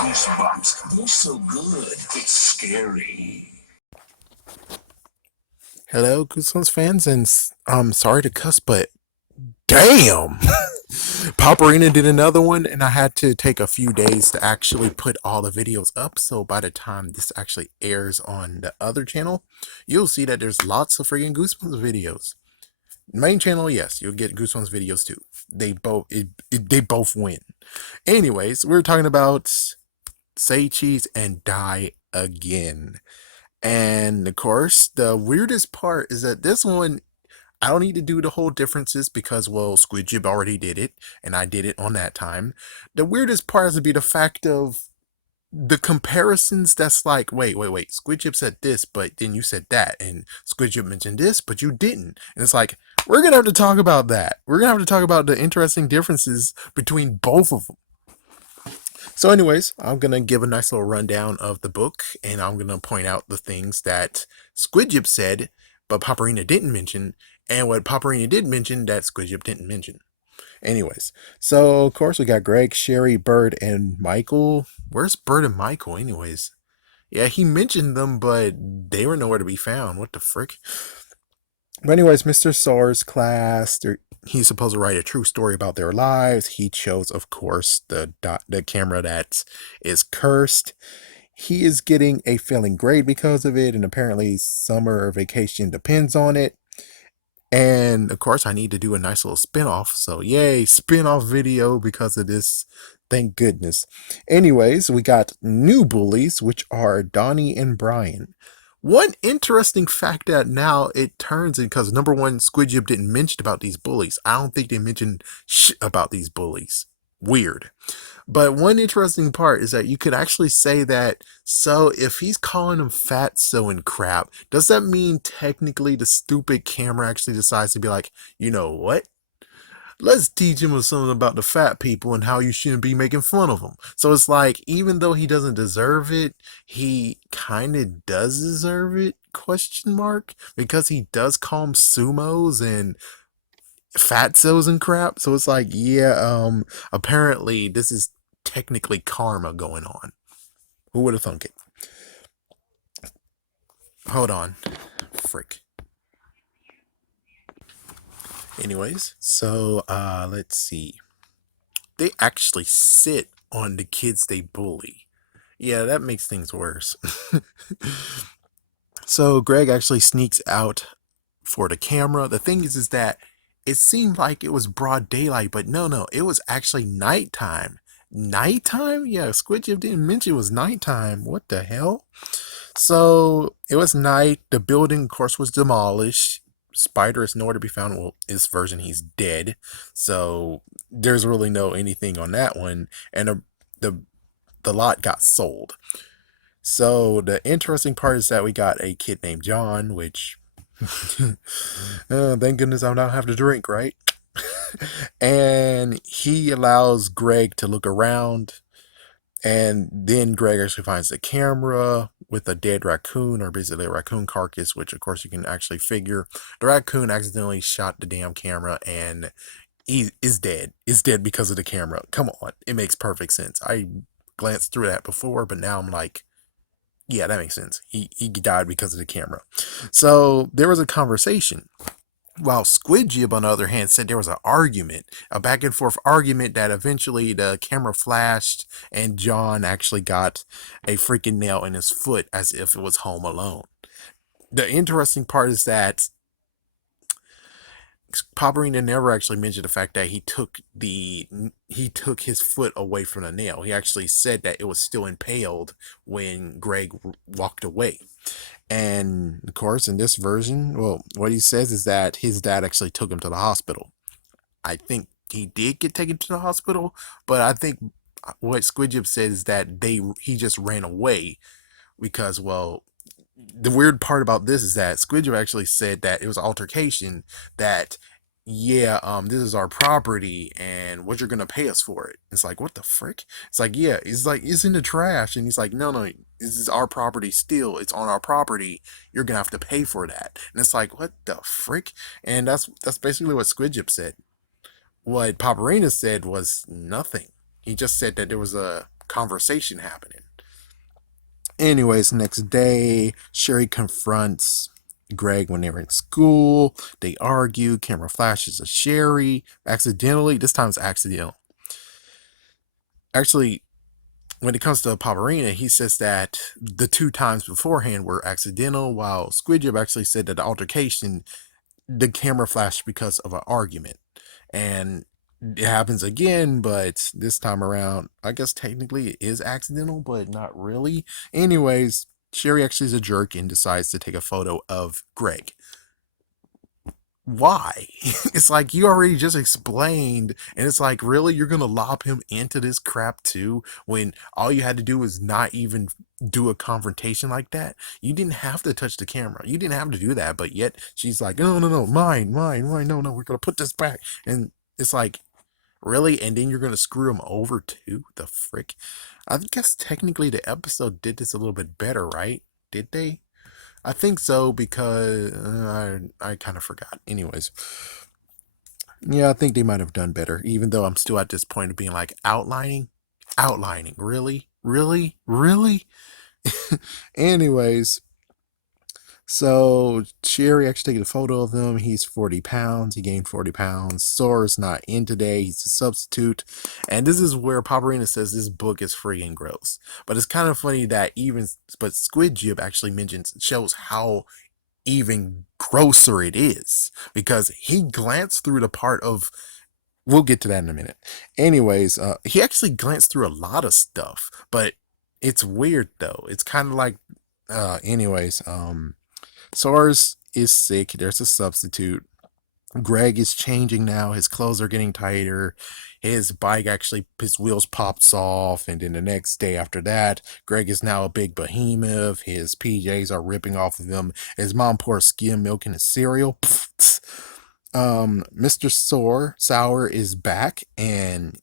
Goosebumps. They're so good, it's scary. Hello, Goosebumps fans, and I'm sorry to cuss, but damn, PopArena did another one, and I had to take a few days to actually put all the videos up. So by the time this actually airs on the other channel, you'll see that there's lots of freaking Goosebumps videos. Main channel, yes, you'll get Goosebumps videos too. They both win. Anyways, we're talking about Say Cheese and Die Again. And of course, the weirdest part is that this one, I don't need to do the whole differences because, well, Squid Jib already did it, and I did it on that time. The weirdest part is to be the fact of the comparisons that's like, wait, Squid Jib said this, but then you said that, and Squid Jib mentioned this, but you didn't. And it's like, we're gonna have to talk about that. We're gonna have to talk about the interesting differences between both of them. So, anyways, I'm gonna give a nice little rundown of the book, and I'm gonna point out the things that Squidjib said, but PopArena didn't mention, and what PopArena did mention that Squidjib didn't mention. Anyways, so of course we got Greg, Sherry, Bird, and Michael. Where's Bird and Michael, anyways? Yeah, he mentioned them, but they were nowhere to be found. What the frick? But anyways, Mr. Soar's class, he's supposed to write a true story about their lives. He chose, of course, the camera that is cursed. He is getting a failing grade because of it, and apparently summer vacation depends on it. And of course, I need to do a nice little spin-off. So yay, spin-off video because of this. Thank goodness. Anyways, we got new bullies, which are Donnie and Brian. One interesting fact that now it turns in, because number one, Squidjib didn't mention about these bullies. I don't think they mentioned shit about these bullies. Weird. But one interesting part is that you could actually say that, so if he's calling them fatso and crap, does that mean technically the stupid camera actually decides to be like, you know what? Let's teach him something about the fat people and how you shouldn't be making fun of them. So it's like, even though he doesn't deserve it, he kind of does deserve it, question mark, because he does call them sumos and fatzos and crap. So it's like, yeah, apparently this is technically karma going on. Who would have thunk it? Hold on. Frick. Anyways, so let's see. They actually sit on the kids they bully. Yeah, that makes things worse. So Greg actually sneaks out for the camera. The thing is that it seemed like it was broad daylight, but no, it was actually nighttime. Nighttime? Yeah, Squidjib didn't mention it was nighttime. What the hell? So it was night. The building, of course, was demolished. Spider is nowhere to be found. Well, in this version, he's dead. So there's really no anything on that one. And the the lot got sold. So the interesting part is that we got a kid named John, which thank goodness I don't have to drink, right? And he allows Greg to look around, and then Greg actually finds the camera with a dead raccoon, or basically a raccoon carcass, which of course you can actually figure. The raccoon accidentally shot the damn camera, and he is dead. Is dead because of the camera. Come on, it makes perfect sense. I glanced through that before, but now I'm like, yeah, that makes sense. He died because of the camera. So there was a conversation. While Squidjib, on the other hand, said there was an argument, a back and forth argument that eventually the camera flashed and John actually got a freaking nail in his foot as if it was Home Alone. The interesting part is that PopArena never actually mentioned the fact that he took his foot away from the nail. He actually said that it was still impaled when Greg walked away. And of course, in this version, well, what he says is that his dad actually took him to the hospital. I think he did get taken to the hospital, but I think what Squidjib said is that he just ran away because, well, the weird part about this is that Squidger actually said that it was an altercation that, yeah, this is our property and what you're gonna pay us for it. It's like, what the frick? It's like, yeah, it's like, it's in the trash. And he's like, no, this is our property still. It's on our property. You're gonna have to pay for that. And it's like, what the frick? And that's basically what Squidjib said. What PopArena said was nothing. He just said that there was a conversation happening. Anyways, next day, Sherry confronts Greg when they were in school. They argue. Camera flashes at Sherry. Accidentally, this time it's accidental. Actually, when it comes to PopArena, he says that the two times beforehand were accidental, while Squidjib actually said that the altercation, the camera flashed because of an argument. And it happens again, but this time around, I guess technically it is accidental, but not really. Anyways, Sherry actually is a jerk and decides to take a photo of Greg. Why? It's like you already just explained, and it's like, really, you're gonna lob him into this crap too when all you had to do was not even do a confrontation like that. You didn't have to touch the camera, you didn't have to do that, but yet she's like, no, no, no, mine, mine, mine, no, no, we're gonna put this back. And it's like, really? And then you're gonna screw him over too? The frick? I guess technically the episode did this a little bit better, right? Did they? I think so because I kind of forgot. Anyways, yeah, I think they might have done better. Even though I'm still at this point of being like outlining. Really, really, really. Anyways, so Sherry actually taking a photo of him. He's 40 pounds. He gained 40 pounds. Sora's not in today. He's a substitute. And this is where Paparina says this book is freaking gross. But it's kind of funny that but Squid Jib actually shows how even grosser it is. Because he glanced through the part of, we'll get to that in a minute. Anyways, he actually glanced through a lot of stuff. But it's weird though. It's kind of like, anyways, Soares is sick. There's a substitute. Greg is changing now. His clothes are getting tighter. His bike actually, his wheels pops off. And then the next day after that, Greg is now a big behemoth. His PJs are ripping off of him. His mom pours skim milk in his cereal. Mr. Sour is back, and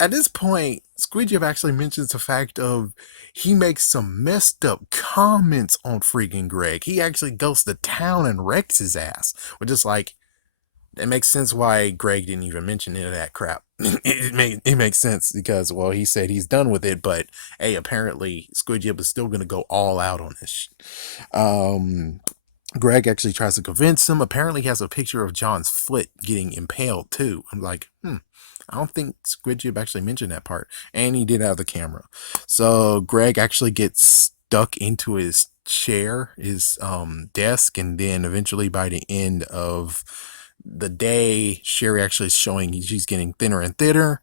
at this point, Squidjib actually mentions the fact of he makes some messed up comments on freaking Greg. He actually goes to town and wrecks his ass, which is like, it makes sense why Greg didn't even mention any of that crap. It makes sense because, well, he said he's done with it, but hey, apparently Squidjib is still gonna go all out on this. Greg actually tries to convince him. Apparently, he has a picture of John's foot getting impaled too. I'm like, I don't think Squidjib actually mentioned that part. And he did have the camera. So Greg actually gets stuck into his chair, his desk, and then eventually by the end of the day, Sherry actually is showing she's getting thinner and thinner.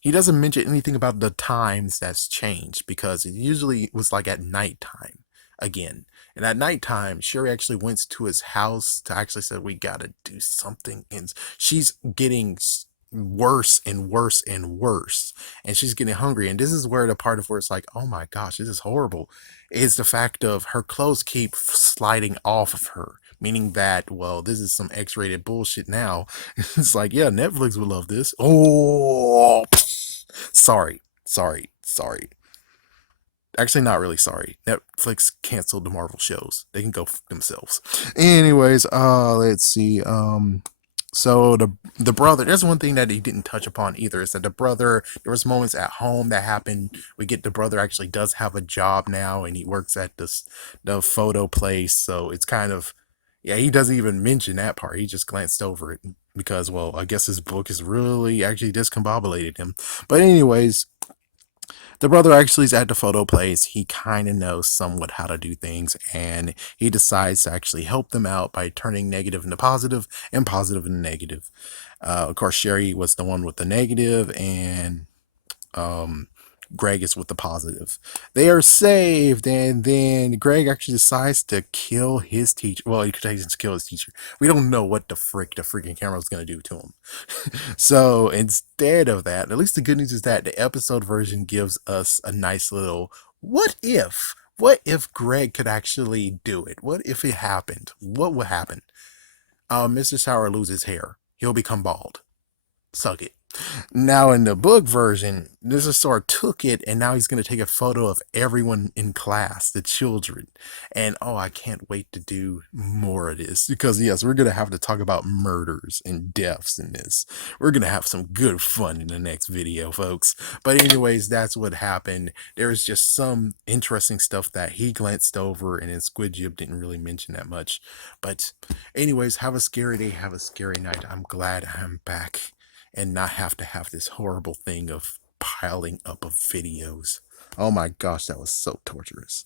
He doesn't mention anything about the times that's changed because it usually was like at nighttime again. And at nighttime, Sherry actually went to his house to actually say, we gotta do something. And she's getting worse and worse and worse. And she's getting hungry. And this is where the part of where it's like, oh my gosh, this is horrible. Is the fact of her clothes keep sliding off of her. Meaning that, well, this is some X-rated bullshit now. It's like, yeah, Netflix would love this. Oh, sorry. Actually, not really sorry. Netflix canceled the Marvel shows. They can go f themselves. Anyways, let's see. So the brother, there's one thing that he didn't touch upon either, is that the brother, there was moments at home that happened. We get the brother actually does have a job now, and he works at the photo place. So it's kind of, yeah, he doesn't even mention that part. He just glanced over it because, well, I guess his book is really actually discombobulated him. But anyways, the brother actually is at the photo place. He kind of knows somewhat how to do things, and he decides to actually help them out by turning negative into positive and positive into negative. Of course, Sherry was the one with the negative, and um, Greg is with the positive. They are saved, and then Greg actually decides to kill his teacher. Well, he decides to kill his teacher. We don't know what the freaking camera is going to do to him. So instead of that, at least the good news is that the episode version gives us a nice little what if? What if Greg could actually do it? What if it happened? What would happen? Mr. Sour loses hair. He'll become bald. Suck it. Now in the book version, Mr. Star took it and now he's gonna take a photo of everyone in class, the children. And oh, I can't wait to do more of this because yes, we're gonna have to talk about murders and deaths in this. We're gonna have some good fun in the next video, folks. But anyways, that's what happened. There's just some interesting stuff that he glanced over and then Squid Jib didn't really mention that much. But anyways, have a scary day, have a scary night. I'm glad I'm back and not have to have this horrible thing of piling up of videos. Oh my gosh, that was so torturous.